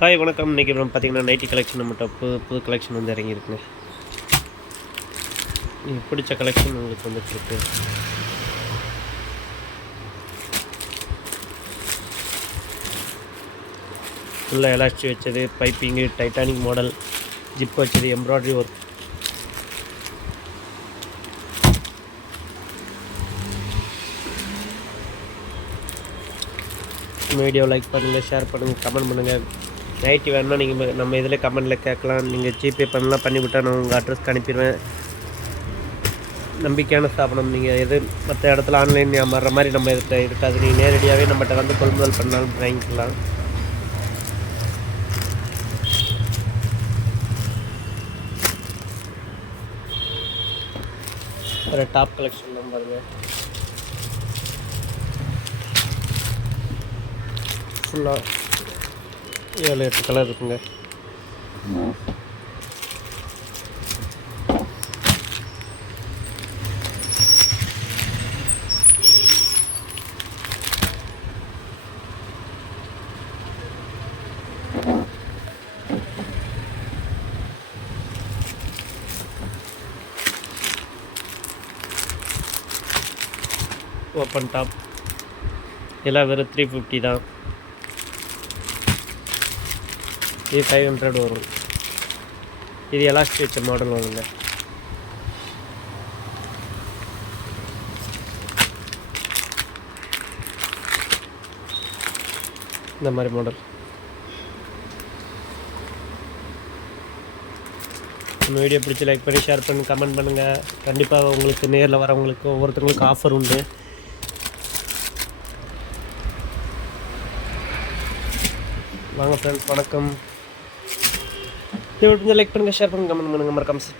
Hi வணக்கம். இன்றைக்கி அப்புறம் பார்த்தீங்கன்னா நைட்டி கலெக்ஷன் நம்மகிட்ட புது கலெக்ஷன் வந்து இறங்கியிருக்குங்க. எனக்கு பிடிச்ச கலெக்ஷன் உங்களுக்கு வந்துட்டுருக்கு. ஃபுல்லாக எலாஸ்டிக் வச்சது, பைப்பிங்கு, டைட்டானிக் மாடல், ஜிப் வச்சது, எம்ப்ராய்டரி ஒர்க். வீடியோ லைக் பண்ணுங்கள், ஷேர் பண்ணுங்கள், கமெண்ட் பண்ணுங்கள். நைட்டி வேணுன்னா நீங்கள் நம்ம இதில் கமெண்டில் கேட்கலாம். நீங்கள் ஜிபே பண்ணலாம், பண்ணிவிட்டால் நான் உங்கள் அட்ரஸ்க்கு அனுப்பிடுவேன். நம்பிக்கையான ஸ்தாபனம். நீங்கள் எது மற்ற இடத்துல ஆன்லைன் வர்ற மாதிரி நம்ம இதில் இருக்காது. நீங்கள் நேரடியாகவே நம்மகிட்ட வந்து கொள்முதல் பண்ணாலும் வாங்கிக்கலாம். ஒரு டாப் கலெக்ஷன் தான் பாருங்கள். ஃபுல்லாக 7-8 கலர் இருக்குங்க. ஓப்பன் டாப் எல்லாம் வெறும் 350 தான். இது 500 வரும். இது எலாஸ்டிக் வச்ச மாடல் வருங்க. இந்த மாதிரி மாடல். இந்த வீடியோ பிடிச்சி லைக் பண்ணி ஷேர் பண்ணி கமெண்ட் பண்ணுங்கள். கண்டிப்பாக உங்களுக்கு நேரில் வரவங்களுக்கு ஒவ்வொருத்தவங்களுக்கு ஆஃபர் உண்டு. வாங்க ஃப்ரெண்ட்ஸ், வணக்கம். லைக் பண்ணுங்கள், ஷேர் பண்ணுங்கள், கமெண்ட் பண்ணுங்கள், மறக்காம சப்ஸ்கிரைப்